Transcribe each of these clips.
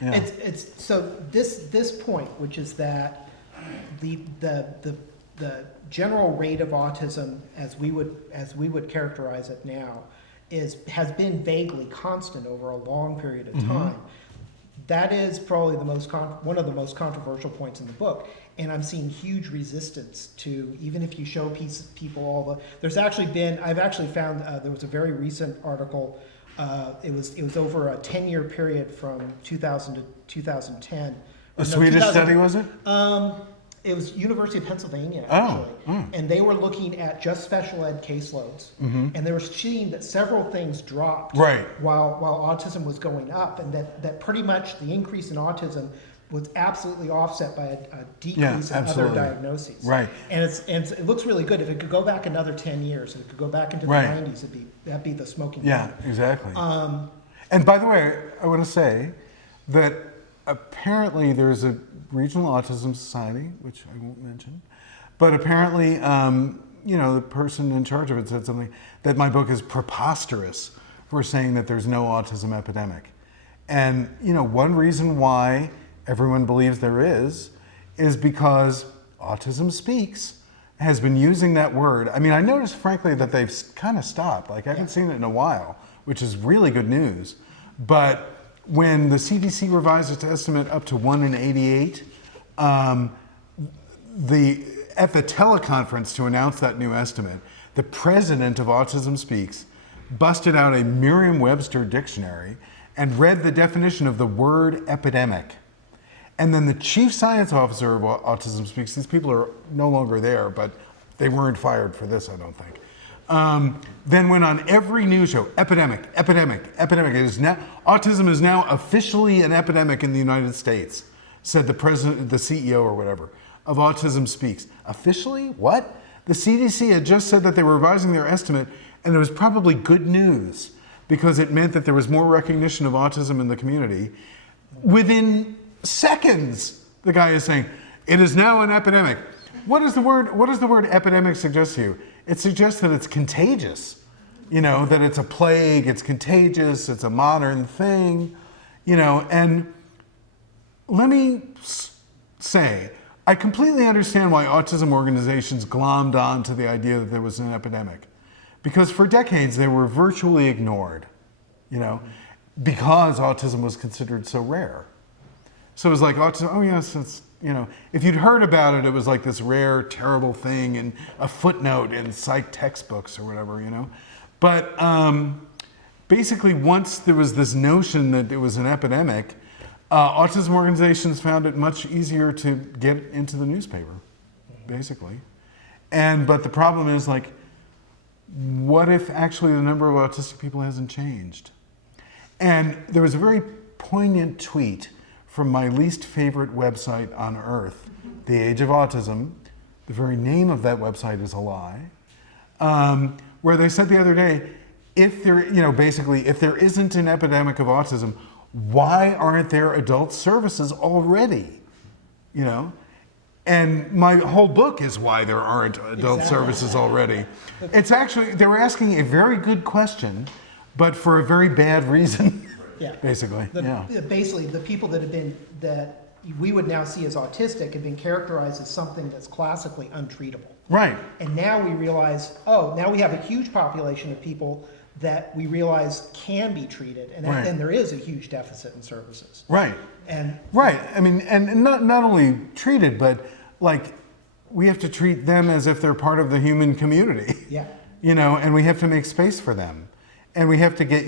Yeah. It's so this point, which is that the general rate of autism as we would characterize it now has been vaguely constant over a long period of time. That is probably one of the most controversial points in the book, and I'm seeing huge resistance to, even if you show people all the. I've actually found there was a very recent article. It was over a 10-year period from 2000 to 2010. A Swedish study, was it? It was University of Pennsylvania, actually. And they were looking at just special ed caseloads. And they were seeing that several things dropped while autism was going up, and that pretty much the increase in autism was absolutely offset by a decrease in other diagnoses. Right. And it looks really good. If it could go back another 10 years, if it could go back into the 90s, that'd be the smoking gun. Yeah, exactly. And by the way, I want to say that apparently there's a regional autism society, which I won't mention, but apparently, the person in charge of it said something that my book is preposterous for saying that there's no autism epidemic. And, one reason why everyone believes there is because Autism Speaks has been using that word. I mean, I noticed, frankly, that they've kind of stopped. Like, I haven't seen it in a while, which is really good news. But when the CDC revised its estimate up to 1 in 88, at the teleconference to announce that new estimate, the president of Autism Speaks busted out a Merriam-Webster dictionary and read the definition of the word epidemic. And then the chief science officer of Autism Speaks, these people are no longer there, but they weren't fired for this, I don't think. Then went on every news show, epidemic, epidemic, epidemic. Autism is now officially an epidemic in the United States, said the president, the CEO or whatever, of Autism Speaks. Officially? What? The CDC had just said that they were revising their estimate, and it was probably good news because it meant that there was more recognition of autism in the community. Within seconds, the guy is saying, it is now an epidemic. What does the word epidemic suggest to you? It suggests that it's contagious, that it's a plague, it's contagious, it's a modern thing, and let me say, I completely understand why autism organizations glommed on to the idea that there was an epidemic, because for decades they were virtually ignored, because autism was considered so rare. So it was like, autism, oh yes, it's, if you'd heard about it, it was like this rare, terrible thing and a footnote in psych textbooks or whatever, But basically, once there was this notion that it was an epidemic, autism organizations found it much easier to get into the newspaper, basically. But the problem is, like, what if actually the number of autistic people hasn't changed? And there was a very poignant tweet from my least favorite website on earth, The Age of Autism. The very name of that website is a lie. Where they said the other day, if there isn't an epidemic of autism, why aren't there adult services already? And my whole book is why there aren't adult services already. It's actually, they were asking a very good question, but for a very bad reason. Basically. Basically, the people that we would now see as autistic have been characterized as something that's classically untreatable. Right. And now we realize, now we have a huge population of people that we realize can be treated, and then there is a huge deficit in services. Right. And I mean, and not only treated, but like we have to treat them as if they're part of the human community. Yeah. And we have to make space for them, and we have to get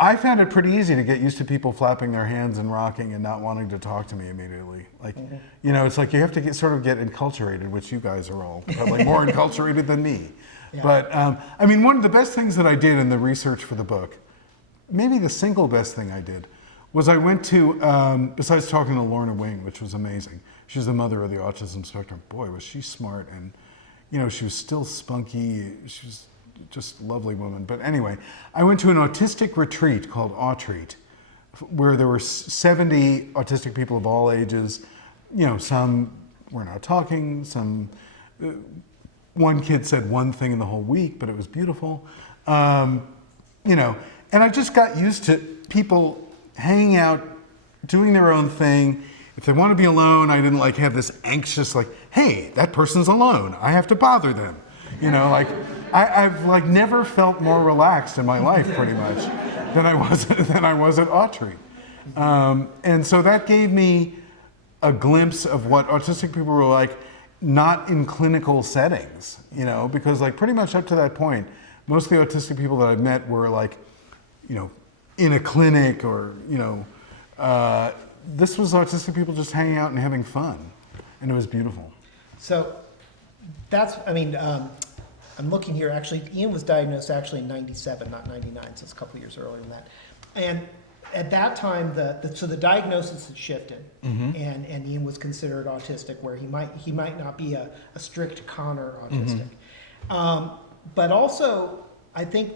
I found it pretty easy to get used to people flapping their hands and rocking and not wanting to talk to me immediately. Like, it's like you have to get enculturated, which you guys are all probably more enculturated than me. Yeah. But, I mean, one of the best things that I did in the research for the book, maybe the single best thing I did, was I went to, besides talking to Lorna Wing, which was amazing. She's the mother of the autism spectrum. Boy, was she smart, and, she was still spunky. She was just a lovely woman. But anyway, I went to an autistic retreat called Autreat, where there were 70 autistic people of all ages. Some were not talking, some, one kid said one thing in the whole week, but it was beautiful. And I just got used to people hanging out, doing their own thing. If they want to be alone, I didn't like have this anxious like, hey, that person's alone. I have to bother them. You know, like I've like never felt more relaxed in my life pretty much than I was at Autry. And so that gave me a glimpse of what autistic people were like, not in clinical settings, you know, because like pretty much up to that point, most of the autistic people that I've met were like, you know, in a clinic or, you know, this was autistic people just hanging out and having fun, and it was beautiful. So that's, I mean, I'm looking here, actually, Ian was diagnosed actually in 97, not 99, so it's a couple of years earlier than that. And at that time, so the diagnosis had shifted, and Ian was considered autistic, where he might not be a strict Connor autistic. But also, I think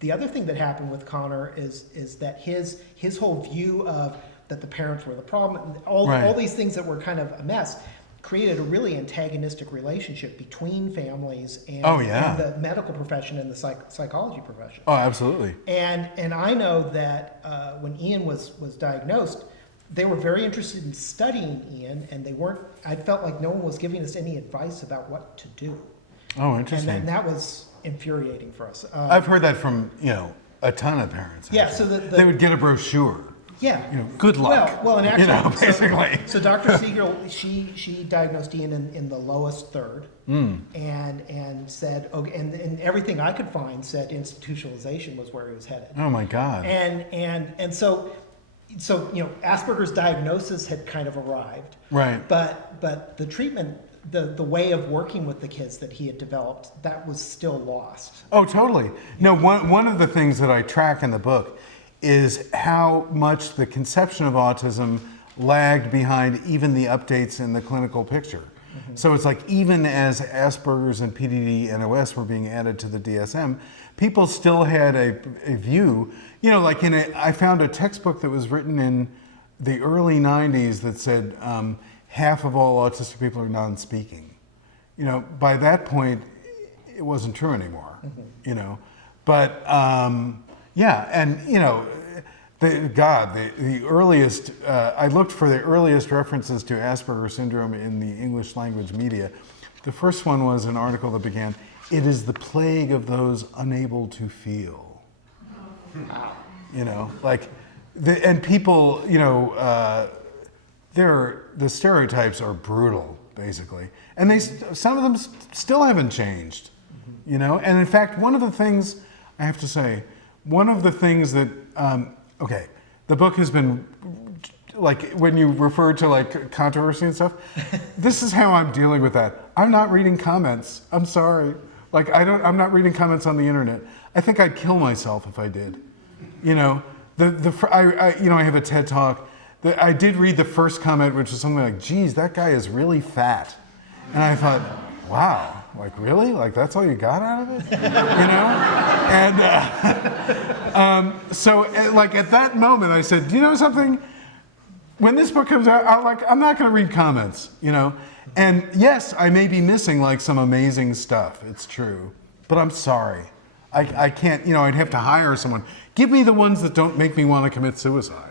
the other thing that happened with Connor is that his whole view of that the parents were the problem, all these things that were kind of a mess, created a really antagonistic relationship between families and, and the medical profession and the psychology profession. Oh, absolutely. And I know that when Ian was diagnosed, they were very interested in studying Ian, and they weren't. I felt like no one was giving us any advice about what to do. Oh, interesting. And that was infuriating for us. I've heard that from, you know, a ton of parents. Yeah, so they would get a brosure. Yeah. You know, good luck. Well, and actually, you know, basically. So Dr. Siegel, she diagnosed Ian in the lowest third, and said, okay, and everything I could find said institutionalization was where he was headed. Oh my God. And so you know, Asperger's diagnosis had kind of arrived. Right. But the treatment, the way of working with the kids that he had developed, that was still lost. Oh, totally. No, one of the things that I track in the book is how much the conception of autism lagged behind even the updates in the clinical picture. So it's like even as Asperger's and PDD NOS were being added to the DSM, people still had a view, you know, like I found a textbook that was written in the early 90s that said half of all autistic people are non-speaking. You know, by that point, it wasn't true anymore, you know, but yeah, and you know, the earliest, I looked for the earliest references to Asperger syndrome in the English language media. The first one was an article that began, "It is the plague of those unable to feel." You know, like, and people, you know, the stereotypes are brutal, basically. And some of them still haven't changed, you know? And in fact, one of the things, I have to say, one of the things that, okay, the book has been, like, when you refer to like controversy and stuff, this is how I'm dealing with that. I'm not reading comments. I'm sorry. Like, I'm not reading comments on the internet. I think I'd kill myself if I did. You know, you know, I have a TED Talk. I did read the first comment, which was something like, geez, that guy is really fat. And I thought, wow, like really? Like that's all you got out of it? You know? And so like at that moment I said, do you know something? When this book comes out, I'm not gonna read comments, you know? And yes, I may be missing like some amazing stuff, it's true, but I'm sorry. I can't, you know, I'd have to hire someone. Give me the ones that don't make me want to commit suicide.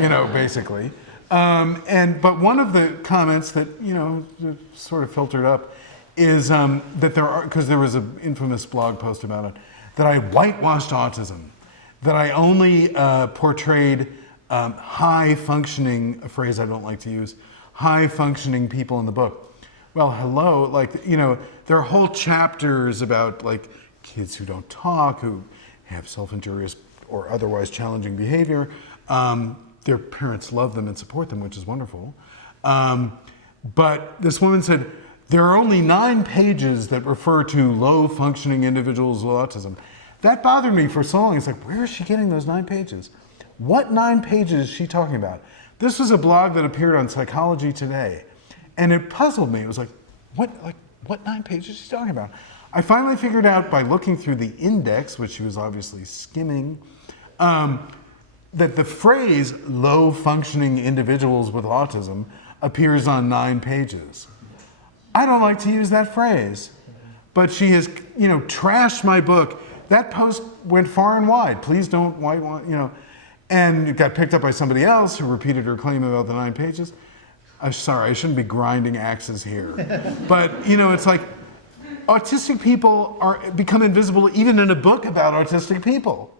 You know, basically. But one of the comments that, you know, sort of filtered up is that there are, because there was an infamous blog post about it, that I whitewashed autism, that I only portrayed high-functioning, a phrase I don't like to use, high-functioning people in the book. Well, hello, like, you know, there are whole chapters about, like, kids who don't talk, who have self-injurious or otherwise challenging behavior. Their parents love them and support them, which is wonderful. But this woman said, there are only 9 pages that refer to low-functioning individuals with autism. That bothered me for so long. It's like, where is she getting those 9 pages? What 9 pages is she talking about? This was a blog that appeared on Psychology Today. And it puzzled me. It was like, what 9 pages is she talking about? I finally figured out by looking through the index, which she was obviously skimming, that the phrase low-functioning individuals with autism appears on 9 pages. I don't like to use that phrase, but she has, you know, trashed my book. That post went far and wide. Please don't, you know, And it got picked up by somebody else who repeated her claim about the 9 pages. I'm sorry, I shouldn't be grinding axes here. But, you know, it's like, autistic people become invisible even in a book about autistic people.